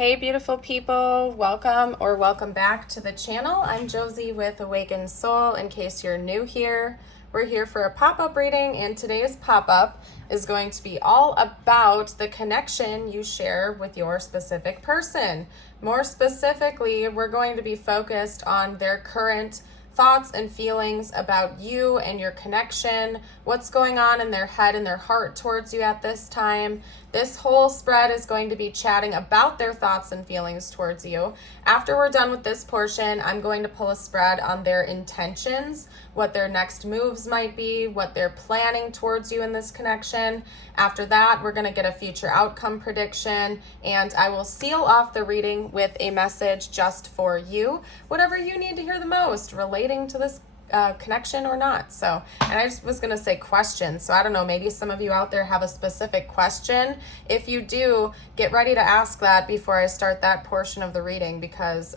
Hey beautiful people, welcome back to the channel. I'm Josie with Awakened Soul. In case you're new here, we're here for a pop-up reading, and today's pop-up is going to be all about the connection you share with your specific person. More specifically, we're going to be focused on their current thoughts and feelings about you and your connection, what's going on in their head and their heart towards you at this time. This whole spread is going to be chatting about their thoughts and feelings towards you. After we're done with this portion, I'm going to pull a spread on their intentions, what their next moves might be, what they're planning towards you in this connection. After that, we're going to get a future outcome prediction, and I will seal off the reading with a message just for you, whatever you need to hear the most relating to this connection or not. So, and I just was going to say questions. So I don't know, maybe some of you out there have a specific question. If you do, get ready to ask that before I start that portion of the reading, because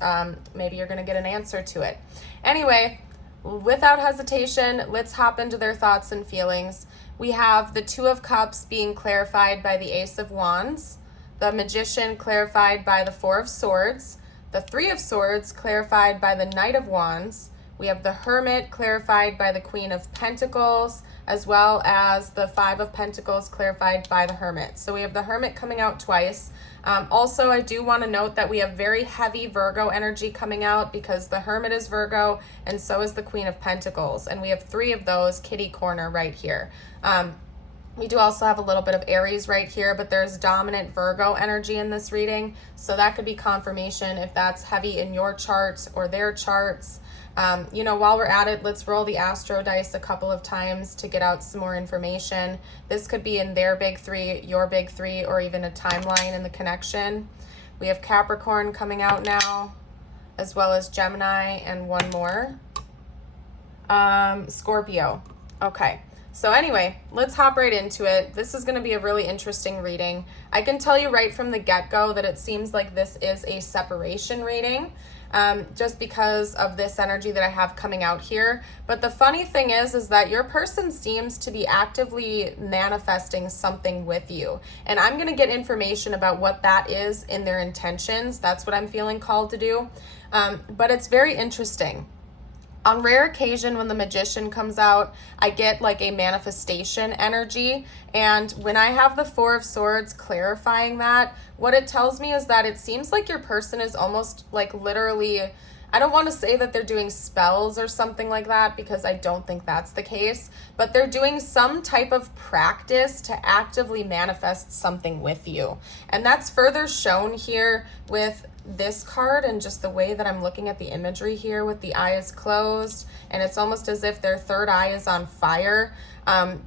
maybe you're going to get an answer to it. Anyway, without hesitation, let's hop into their thoughts and feelings. We have the Two of Cups being clarified by the Ace of Wands, the Magician clarified by the Four of Swords, the Three of Swords clarified by the Knight of Wands. We have the Hermit clarified by the Queen of Pentacles, as well as the Five of Pentacles clarified by the Hermit. So we have the Hermit coming out twice. Also, I do want to note that we have very heavy Virgo energy coming out, because the Hermit is Virgo and so is the Queen of Pentacles. And we have three of those kitty corner right here. We do also have a little bit of Aries right here, but there's dominant Virgo energy in this reading. So that could be confirmation if that's heavy in your charts or their charts. While we're at it, let's roll the Astro dice a couple of times to get out some more information. This could be in their big three, your big three, or even a timeline in the connection. We have Capricorn coming out now, as well as Gemini, and one more. Scorpio. Okay. So anyway, let's hop right into it. This is going to be a really interesting reading. I can tell you right from the get-go that it seems like this is a separation reading, just because of this energy that I have coming out here. But the funny thing is that your person seems to be actively manifesting something with you. And I'm going to get information about what that is in their intentions. That's what I'm feeling called to do. But it's very interesting. On rare occasion, when the Magician comes out, I get like a manifestation energy. And when I have the Four of Swords clarifying that, what it tells me is that it seems like your person is almost like literally, I don't want to say that they're doing spells or something like that, because I don't think that's the case, but they're doing some type of practice to actively manifest something with you. And that's further shown here with this card and just the way that I'm looking at the imagery here with the eyes closed, and it's almost as if their third eye is on fire,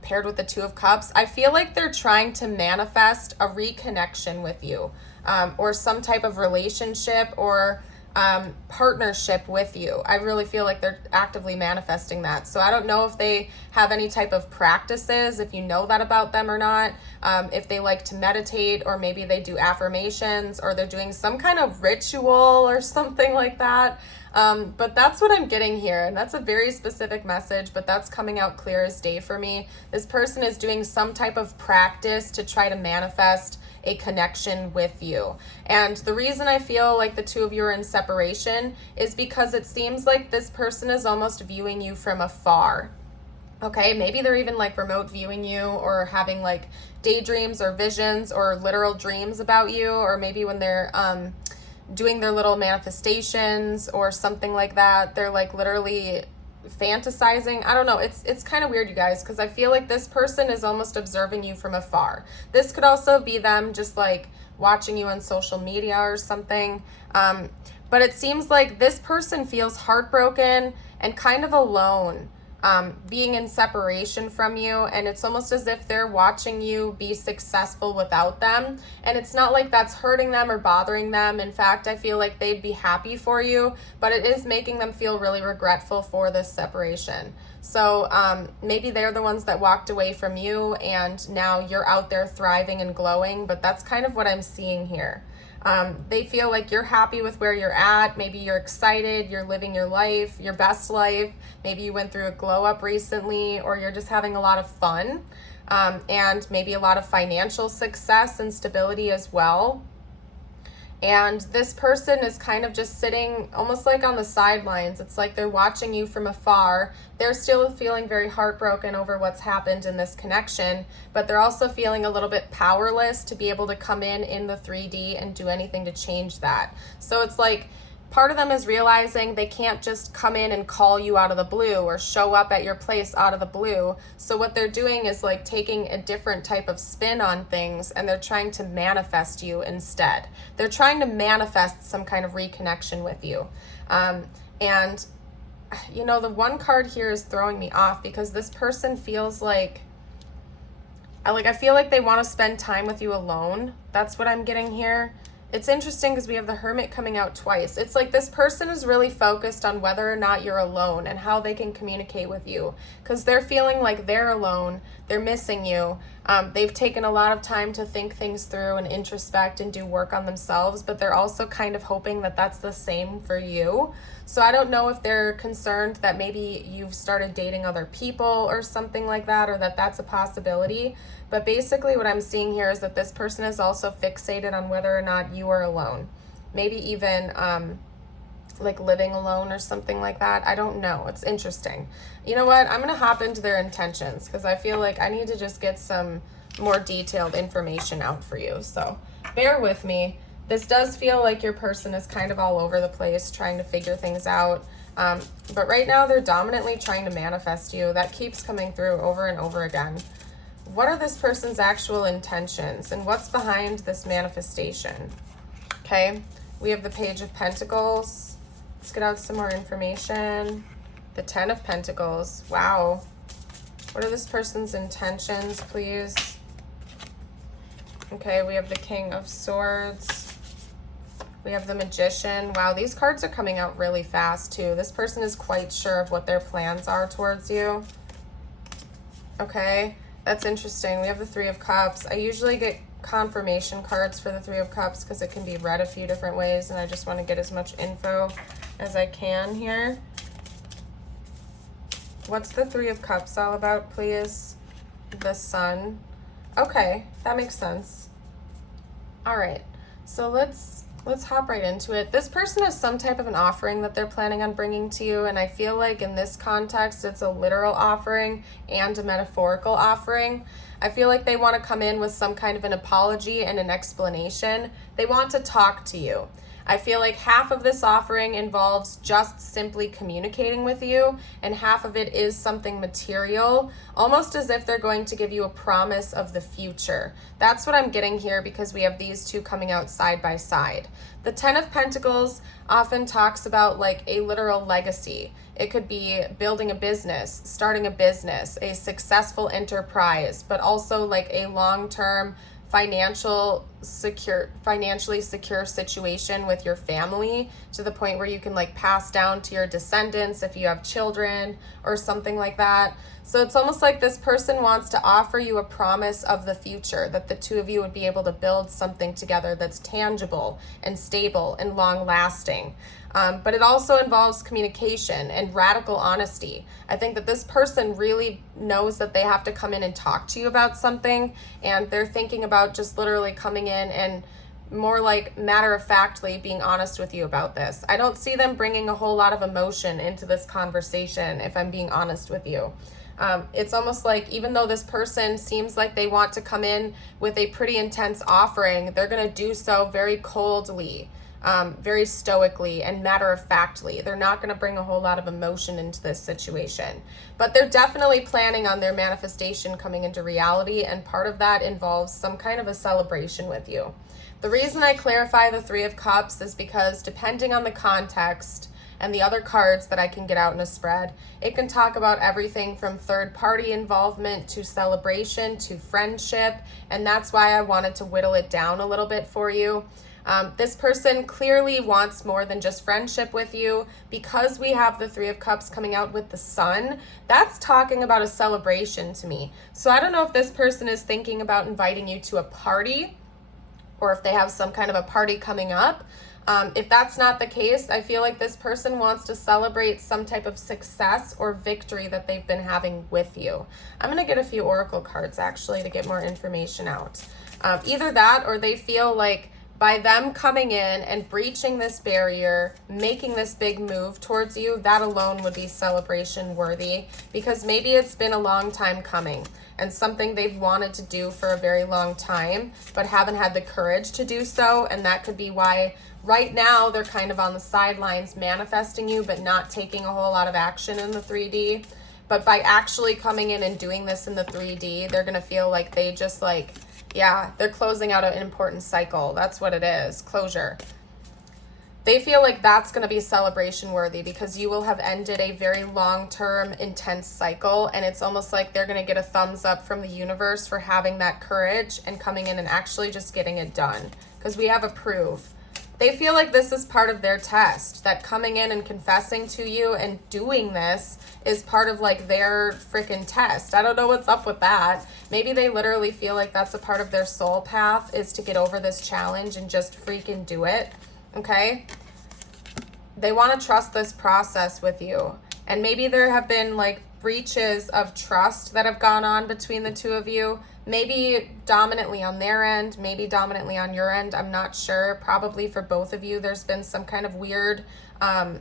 paired with the Two of Cups. I feel like they're trying to manifest a reconnection with you, or some type of relationship or partnership with you. I really feel like they're actively manifesting that. So I don't know if they have any type of practices, if you know that about them or not, if they like to meditate, or maybe they do affirmations, or they're doing some kind of ritual or something like that. But that's what I'm getting here, and that's a very specific message, but that's coming out clear as day for me. This person is doing some type of practice to try to manifest a connection with you. And the reason I feel like the two of you are in separation is because it seems like this person is almost viewing you from afar. Okay, maybe they're even like remote viewing you, or having like daydreams or visions or literal dreams about you, or maybe when they're doing their little manifestations or something like that, they're like literally fantasizing. I don't know. It's kind of weird, you guys, because I feel like this person is almost observing you from afar. This could also be them just like watching you on social media or something. But it seems like this person feels heartbroken and kind of alone, being in separation from you, and it's almost as if they're watching you be successful without them. And it's not like that's hurting them or bothering them. In fact, I feel like they'd be happy for you, but it is making them feel really regretful for this separation. So maybe they're the ones that walked away from you, and now you're out there thriving and glowing, but that's kind of what I'm seeing here. They feel like you're happy with where you're at. Maybe you're excited, you're living your life, your best life. Maybe you went through a glow up recently, or you're just having a lot of fun, and maybe a lot of financial success and stability as well. And this person is kind of just sitting almost like on the sidelines. It's like they're watching you from afar. They're still feeling very heartbroken over what's happened in this connection, but they're also feeling a little bit powerless to be able to come in the 3D and do anything to change that. So it's like part of them is realizing they can't just come in and call you out of the blue or show up at your place out of the blue. So what they're doing is like taking a different type of spin on things, and they're trying to manifest you instead. They're trying to manifest some kind of reconnection with you. And you know, the one card here is throwing me off because this person feels like I feel like they want to spend time with you alone. That's what I'm getting here. It's interesting because we have the Hermit coming out twice. It's like this person is really focused on whether or not you're alone and how they can communicate with you, because they're feeling like they're alone, they're missing you. They've taken a lot of time to think things through and introspect and do work on themselves, but they're also kind of hoping that that's the same for you. So I don't know if they're concerned that maybe you've started dating other people or something like that, or that that's a possibility. But basically what I'm seeing here is that this person is also fixated on whether or not you are alone. Maybe even like living alone or something like that. I don't know. It's interesting. You know what? I'm going to hop into their intentions because I feel like I need to just get some more detailed information out for you. So bear with me. This does feel like your person is kind of all over the place trying to figure things out. But right now they're dominantly trying to manifest you. That keeps coming through over and over again. What are this person's actual intentions and what's behind this manifestation? Okay, we have the Page of Pentacles. Let's get out some more information. The Ten of Pentacles. Wow. What are this person's intentions, please? Okay, we have the King of Swords. We have the Magician. Wow, these cards are coming out really fast too. This person is quite sure of what their plans are towards you. Okay, that's interesting. We have the Three of Cups. I usually get confirmation cards for the Three of Cups because it can be read a few different ways, and I just want to get as much info as I can here. What's the Three of Cups all about, please? The Sun. Okay, that makes sense. All right, so let's hop right into it. This person has some type of an offering that they're planning on bringing to you, and I feel like in this context, it's a literal offering and a metaphorical offering. I feel like they want to come in with some kind of an apology and an explanation. They want to talk to you. I feel like half of this offering involves just simply communicating with you, and half of it is something material, almost as if they're going to give you a promise of the future. That's what I'm getting here because we have these two coming out side by side. The Ten of Pentacles often talks about like a literal legacy. It could be building a business, starting a business, a successful enterprise, but also like a long-term financially secure situation with your family, to the point where you can like pass down to your descendants if you have children or something like that. So it's almost like this person wants to offer you a promise of the future, that the two of you would be able to build something together that's tangible and stable and long lasting. But it also involves communication and radical honesty. I think that this person really knows that they have to come in and talk to you about something, and they're thinking about just literally coming in and more like matter-of-factly being honest with you about this. I don't see them bringing a whole lot of emotion into this conversation, if I'm being honest with you. It's almost like even though this person seems like they want to come in with a pretty intense offering, they're going to do so very coldly. Very stoically and matter-of-factly. They're not going to bring a whole lot of emotion into this situation. But they're definitely planning on their manifestation coming into reality, and part of that involves some kind of a celebration with you. The reason I clarify the Three of Cups is because depending on the context and the other cards that I can get out in a spread, it can talk about everything from third-party involvement to celebration to friendship, and that's why I wanted to whittle it down a little bit for you. This person clearly wants more than just friendship with you. Because we have the Three of Cups coming out with the Sun, that's talking about a celebration to me. So I don't know if this person is thinking about inviting you to a party, or if they have some kind of a party coming up. If that's not the case, I feel like this person wants to celebrate some type of success or victory that they've been having with you. I'm going to get a few oracle cards actually to get more information out. Either that, or they feel like by them coming in and breaching this barrier, making this big move towards you, that alone would be celebration worthy, because maybe it's been a long time coming and something they've wanted to do for a very long time, but haven't had the courage to do so. And that could be why right now they're kind of on the sidelines manifesting you, but not taking a whole lot of action in the 3D. But by actually coming in and doing this in the 3D, they're going to feel like they just like, yeah, they're closing out an important cycle. That's what it is, closure. They feel like that's going to be celebration worthy, because you will have ended a very long-term, intense cycle. And it's almost like they're going to get a thumbs up from the universe for having that courage and coming in and actually just getting it done, because we have a proof. They feel like this is part of their test, that coming in and confessing to you and doing this is part of like their freaking test. I don't know what's up with that. Maybe they literally feel like that's a part of their soul path, is to get over this challenge and just freaking do it. Okay? They want to trust this process with you. And maybe there have been like breaches of trust that have gone on between the two of you. Maybe dominantly on their end, maybe dominantly on your end. I'm not sure. Probably for both of you, there's been some kind of weird, I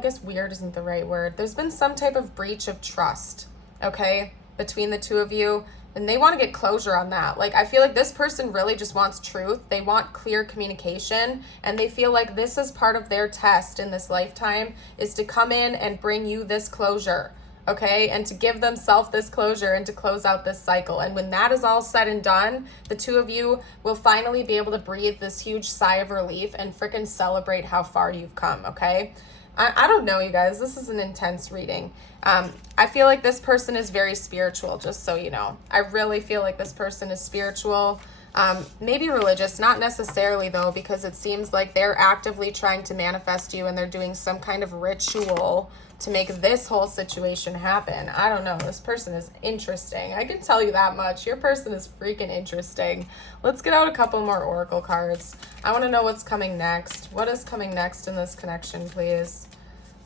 guess weird isn't the right word. There's been some type of breach of trust, okay, between the two of you. And they want to get closure on that. Like, I feel like this person really just wants truth. They want clear communication. And they feel like this is part of their test in this lifetime, is to come in and bring you this closure. Okay, and to give themselves this closure and to close out this cycle. And when that is all said and done, the two of you will finally be able to breathe this huge sigh of relief and freaking celebrate how far you've come, okay? I don't know, you guys. This is an intense reading. I feel like this person is very spiritual, just so you know. I really feel like this person is spiritual, maybe religious, not necessarily though, because it seems like they're actively trying to manifest you and they're doing some kind of ritual to make this whole situation happen. I don't know. This person is interesting. I can tell you that much. Your person is freaking interesting. Let's get out a couple more oracle cards. I want to know what's coming next. What is coming next in this connection, please?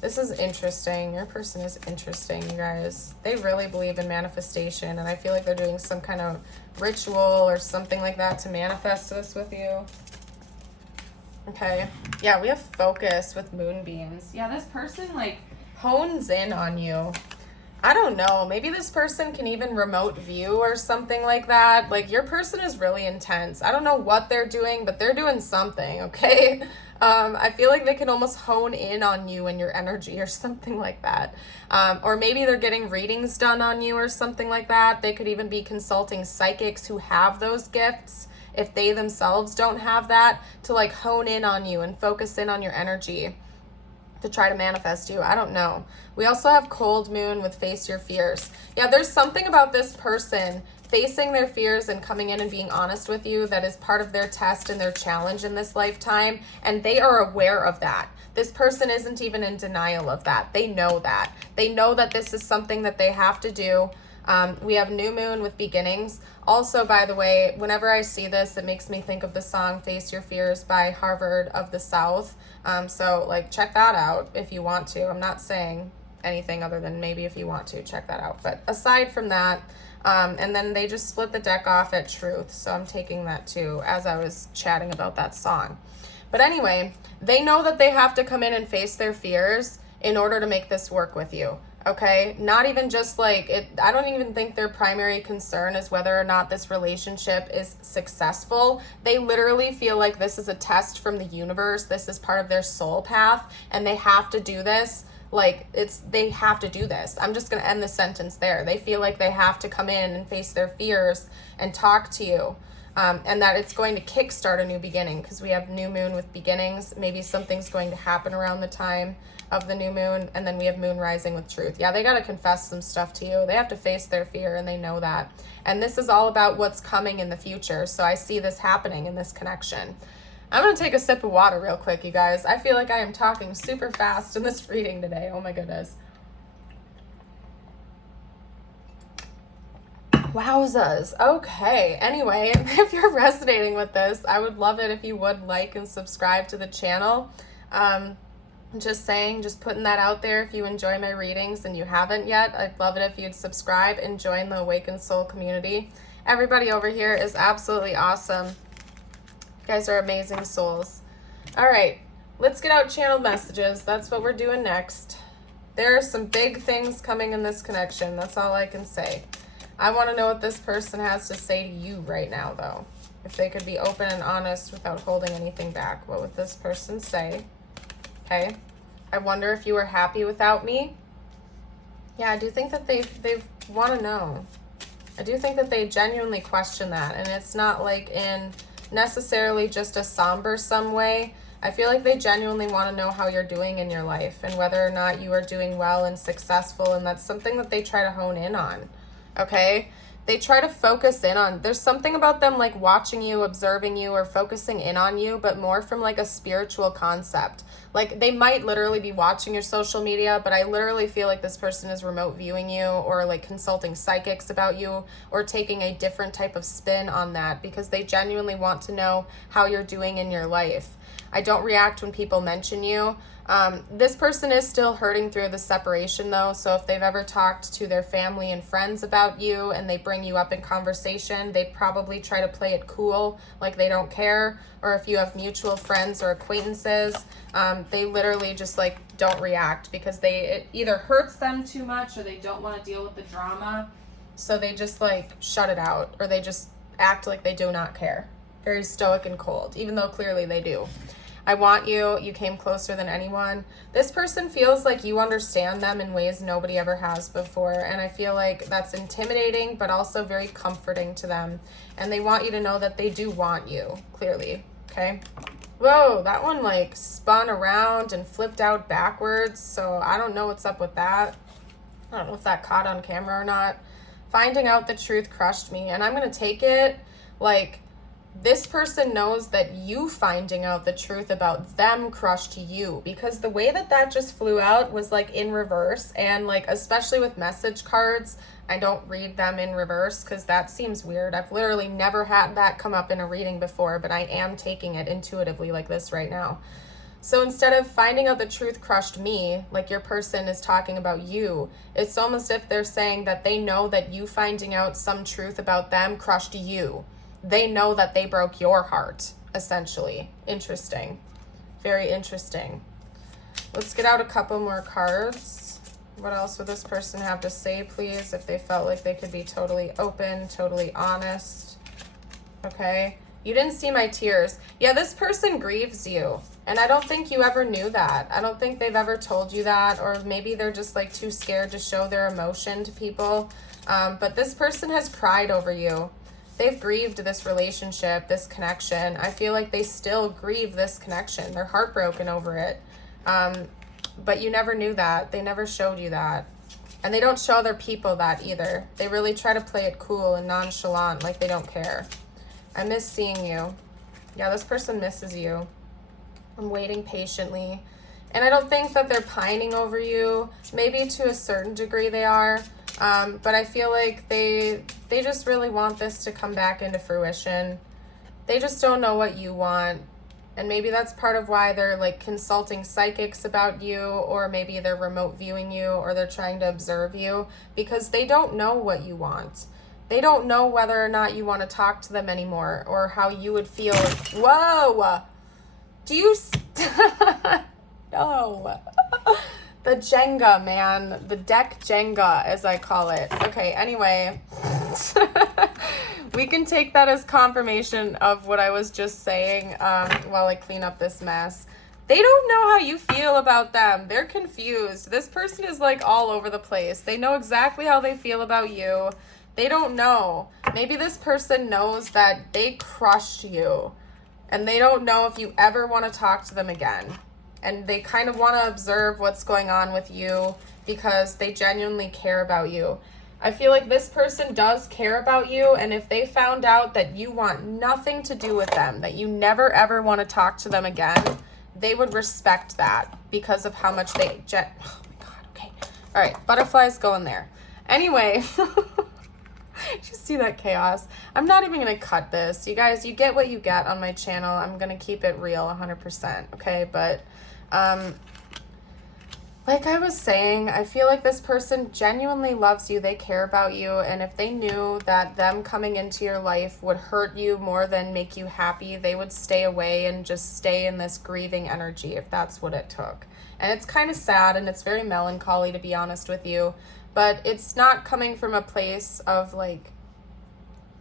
This is interesting. Your person is interesting, you guys. They really believe in manifestation, and I feel like they're doing some kind of ritual or something like that to manifest this with you. Okay. Yeah, we have focus with moonbeams. Yeah, this person, like, hones in on you. I don't know. Maybe this person can even remote view or something like that. Like, your person is really intense. I don't know what they're doing, but they're doing something, okay? I feel like they can almost hone in on you and your energy or something like that. Or maybe they're getting readings done on you or something like that. They could even be consulting psychics who have those gifts, if they themselves don't have that, to like hone in on you and focus in on your energy to try to manifest you. I don't know. We also have cold moon with face your fears. Yeah, there's something about this person facing their fears and coming in and being honest with you that is part of their test and their challenge in this lifetime, and they are aware of that. This person isn't even in denial of that. They know that. They know that this is something that they have to do. We have new moon with beginnings. Also, by the way, whenever I see this, it makes me think of the song Face Your Fears by Harvard of the South. So like, check that out if you want to. I'm not saying anything other than maybe if you want to, check that out. But aside from that, and then they just split the deck off at truth. So I'm taking that too as I was chatting about that song. But anyway, they know that they have to come in and face their fears in order to make this work with you. Okay, not even just like it. I don't even think their primary concern is whether or not this relationship is successful. They literally feel like this is a test from the universe. This is part of their soul path, and they have to do this. Like, they have to do this. I'm just going to end the sentence there. They feel like they have to come in and face their fears and talk to you. And that it's going to kickstart a new beginning, because we have new moon with beginnings. Maybe something's going to happen around the time of the new moon, and then we have moon rising with truth. Yeah, they got to confess some stuff to you. They have to face their fear, and they know that. And this is all about what's coming in the future. So I see this happening in this connection. I'm going to take a sip of water real quick, you guys. I feel like I am talking super fast in this reading today. Oh my goodness. Wowzas. Okay. Anyway, if you're resonating with this, I would love it if you would like and subscribe to the channel. Just saying, just putting that out there. If you enjoy my readings and you haven't yet, I'd love it if you'd subscribe and join the Awakened Soul community. Everybody over here is absolutely awesome. You guys are amazing souls. All right, let's get out channeled messages. That's what we're doing next. There are some big things coming in this connection. That's all I can say. I want to know what this person has to say to you right now, though. If they could be open and honest without holding anything back, what would this person say? Okay. I wonder if you were happy without me. Yeah, I do think that they want to know. I do think that they genuinely question that. And it's not like in necessarily just a somber some way. I feel like they genuinely want to know how you're doing in your life and whether or not you are doing well and successful, and that's something that they try to hone in on, okay? They try to focus in on, there's something about them like watching you, observing you, or focusing in on you, but more from like a spiritual concept. Like they might literally be watching your social media, but I literally feel like this person is remote viewing you or like consulting psychics about you or taking a different type of spin on that because they genuinely want to know how you're doing in your life. I don't react when people mention you. This person is still hurting through the separation though, so if they've ever talked to their family and friends about you and they bring you up in conversation, they probably try to play it cool, like they don't care. Or if you have mutual friends or acquaintances, they literally just like don't react because it either hurts them too much or they don't want to deal with the drama, so they just like shut it out or they just act like they do not care. Very stoic and cold, even though clearly they do. I want you. You came closer than anyone. This person feels like you understand them in ways nobody ever has before. And I feel like that's intimidating, but also very comforting to them. And they want you to know that they do want you, clearly. Okay. Whoa, that one like spun around and flipped out backwards. So I don't know what's up with that. I don't know if that caught on camera or not. Finding out the truth crushed me. And I'm going to take it like, this person knows that you finding out the truth about them crushed you, because the way that just flew out was like in reverse, and like especially with message cards, I don't read them in reverse because that seems weird. I've literally never had that come up in a reading before, but I am taking it intuitively like this right now. So instead of finding out the truth crushed me, like your person is talking about you, it's almost if they're saying that they know that you finding out some truth about them crushed you. They know that they broke your heart, essentially. Interesting. Very interesting. Let's get out a couple more cards. What else would this person have to say, please, if they felt like they could be totally open, totally honest? Okay. You didn't see my tears. Yeah, this person grieves you. And I don't think you ever knew that. I don't think they've ever told you that, or maybe they're just like too scared to show their emotion to people. But this person has cried over you. They've grieved this relationship, this connection. I feel like they still grieve this connection. They're heartbroken over it. But you never knew that. They never showed you that. And they don't show other people that either. They really try to play it cool and nonchalant, like they don't care. I miss seeing you. Yeah, this person misses you. I'm waiting patiently. And I don't think that they're pining over you. Maybe to a certain degree they are. But I feel like they just really want this to come back into fruition. They just don't know what you want. And maybe that's part of why they're like consulting psychics about you, or maybe they're remote viewing you, or they're trying to observe you, because they don't know what you want. They don't know whether or not you want to talk to them anymore, or how you would feel. Whoa! Do you... No. The Jenga, man. The deck Jenga, as I call it. Okay, anyway. We can take that as confirmation of what I was just saying while I clean up this mess. They don't know how you feel about them. They're confused. This person is like all over the place. They know exactly how they feel about you. They don't know. Maybe this person knows that they crushed you, and they don't know if you ever want to talk to them again. And they kind of want to observe what's going on with you because they genuinely care about you. I feel like this person does care about you, and if they found out that you want nothing to do with them, that you never ever want to talk to them again, they would respect that because of how much they... Oh my God, okay. All right, butterflies go in there. Anyway, just see that chaos. I'm not even going to cut this. You guys, you get what you get on my channel. I'm going to keep it real 100%, okay? But Like I was saying, I feel like this person genuinely loves you. They care about you. And if they knew that them coming into your life would hurt you more than make you happy, they would stay away and just stay in this grieving energy if that's what it took. And it's kind of sad and it's very melancholy, to be honest with you. But it's not coming from a place of like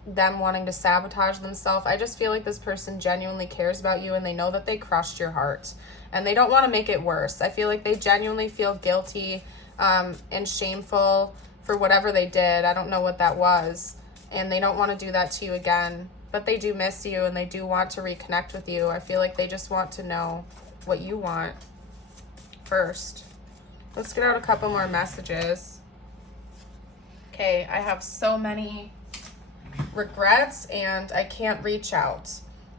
them wanting to sabotage themselves. I just feel like this person genuinely cares about you and they know that they crushed your heart. And they don't want to make it worse. I feel like they genuinely feel guilty and shameful for whatever they did. I don't know what that was. And they don't want to do that to you again. But they do miss you and they do want to reconnect with you. I feel like they just want to know what you want first. Let's get out a couple more messages. Okay, I have so many regrets and I can't reach out.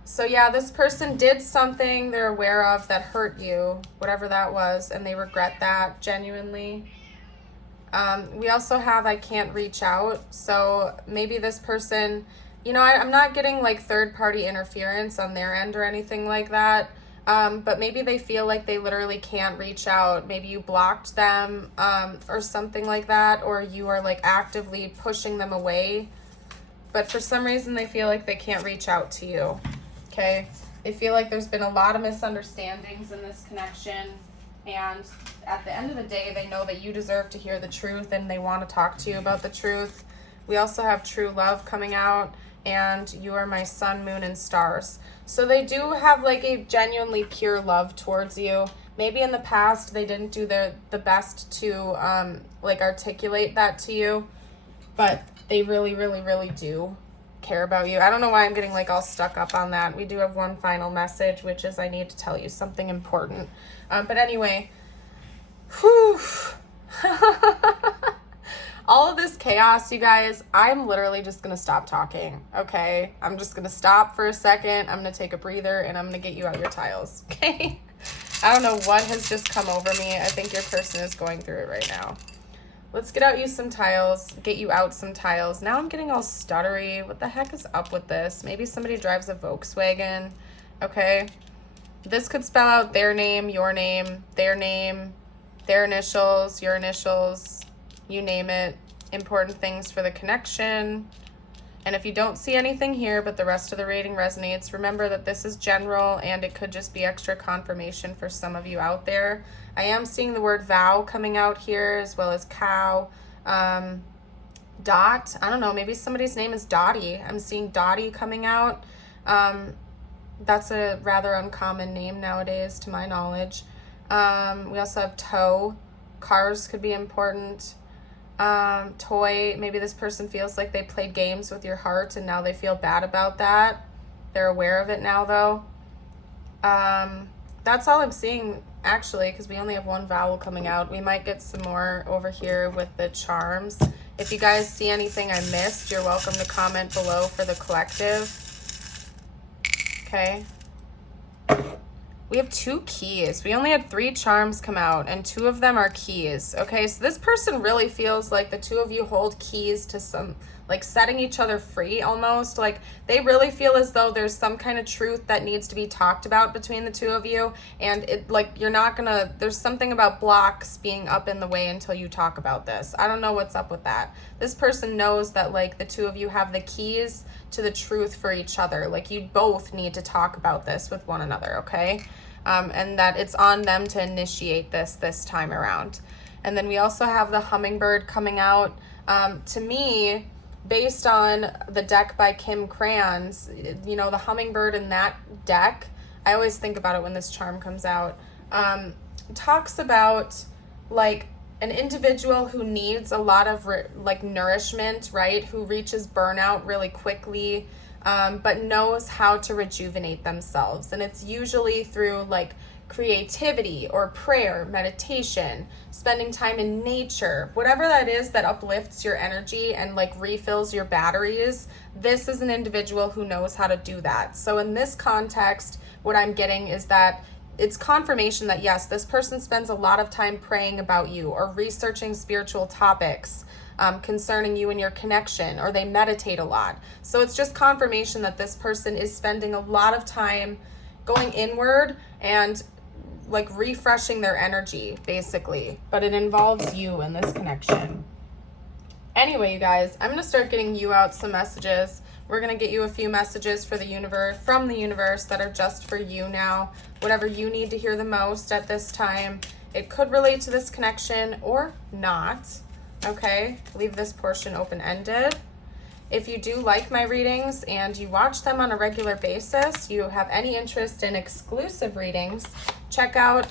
So yeah, this person did something they're aware of that hurt you, whatever that was, and they regret that genuinely. We also have I can't reach out. So maybe this person, you know, I'm not getting like third-party interference on their end or anything like that, but maybe they feel like they literally can't reach out. Maybe you blocked them or something like that, or you are like actively pushing them away. But for some reason, they feel like they can't reach out to you. Okay, they feel like there's been a lot of misunderstandings in this connection, and at the end of the day, they know that you deserve to hear the truth and they want to talk to you about the truth. We also have true love coming out, and you are my sun, moon, and stars. So they do have like a genuinely pure love towards you. Maybe in the past they didn't do the best to like articulate that to you, but they really, really, really do care about you. I don't know why I'm getting like all stuck up on that. We do have one final message, which is I need to tell you something important. But anyway, whew. All of this chaos, you guys, I'm literally just going to stop talking, okay? I'm just going to stop for a second. I'm going to take a breather, and I'm going to get you out your tiles, okay? I don't know what has just come over me. I think your person is going through it right now. Let's get out you some tiles, get you out some tiles. Now I'm getting all stuttery. What the heck is up with this? Maybe somebody drives a Volkswagen, okay? This could spell out their name, their initials, your initials, you name it. Important things for the connection. And if you don't see anything here, but the rest of the reading resonates, remember that this is general and it could just be extra confirmation for some of you out there. I am seeing the word vow coming out here, as well as cow. Dot, I don't know, maybe somebody's name is Dottie. I'm seeing Dottie coming out. That's a rather uncommon name nowadays, to my knowledge. We also have toe. Cars could be important. Toy, maybe this person feels like they played games with your heart and now they feel bad about that. They're aware of it now, though. That's all I'm seeing, actually, because we only have one vowel coming out. We might get some more over here with the charms. If you guys see anything I missed, you're welcome to comment below for the collective. Okay. We have 2 keys. We only had 3 charms come out, and 2 of them are keys. Okay, so this person really feels like the 2 of you hold keys to some, like setting each other free almost. Like they really feel as though there's some kind of truth that needs to be talked about between the 2 of you. And it, like, you're not gonna, there's something about blocks being up in the way until you talk about this. I don't know what's up with that. This person knows that like the 2 of you have the keys to the truth for each other. Like you both need to talk about this with one another, okay? And that it's on them to initiate this time around. And then we also have the hummingbird coming out. To me, based on the deck by Kim Crayons, you know, the hummingbird in that deck, I always think about it when this charm comes out, talks about like an individual who needs a lot of like nourishment, right? Who reaches burnout really quickly, but knows how to rejuvenate themselves. And it's usually through like creativity or prayer, meditation, spending time in nature, whatever that is that uplifts your energy and like refills your batteries. This is an individual who knows how to do that. So in this context, what I'm getting is that it's confirmation that yes, this person spends a lot of time praying about you or researching spiritual topics concerning you and your connection, or they meditate a lot. So it's just confirmation that this person is spending a lot of time going inward and like refreshing their energy, basically. But it involves you in this connection. Anyway, you guys, I'm going to start getting you out some messages. We're going to get you a few messages for the universe, from the universe, that are just for you now. Whatever you need to hear the most at this time. It could relate to this connection or not. Okay, leave this portion open-ended. If you do like my readings and you watch them on a regular basis, you have any interest in exclusive readings, check out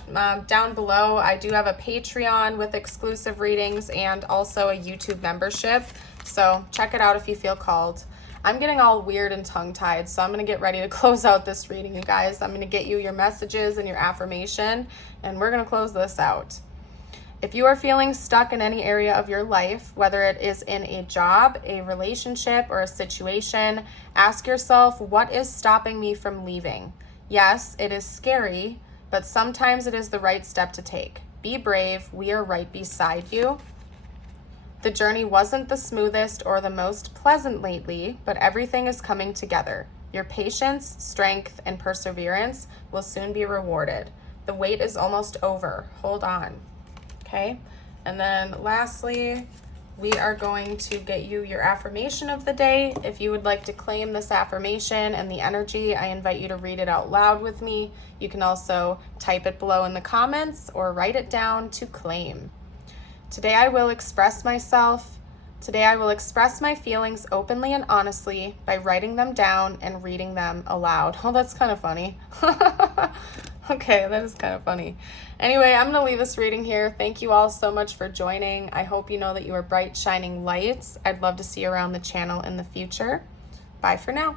down below. I do have a Patreon with exclusive readings and also a YouTube membership. So check it out if you feel called. I'm getting all weird and tongue-tied, so I'm going to get ready to close out this reading, you guys. I'm going to get you your messages and your affirmation, and we're going to close this out. If you are feeling stuck in any area of your life, whether it is in a job, a relationship, or a situation, ask yourself, what is stopping me from leaving? Yes, it is scary, but sometimes it is the right step to take. Be brave. We are right beside you. The journey wasn't the smoothest or the most pleasant lately, but everything is coming together. Your patience, strength, and perseverance will soon be rewarded. The wait is almost over. Hold on. Okay, and then lastly, we are going to get you your affirmation of the day. If you would like to claim this affirmation and the energy, I invite you to read it out loud with me. You can also type it below in the comments or write it down to claim. Today I will express myself. Today I will express my feelings openly and honestly by writing them down and reading them aloud. Oh, that's kind of funny. Okay, that is kind of funny. Anyway, I'm going to leave this reading here. Thank you all so much for joining. I hope you know that you are bright, shining lights. I'd love to see you around the channel in the future. Bye for now.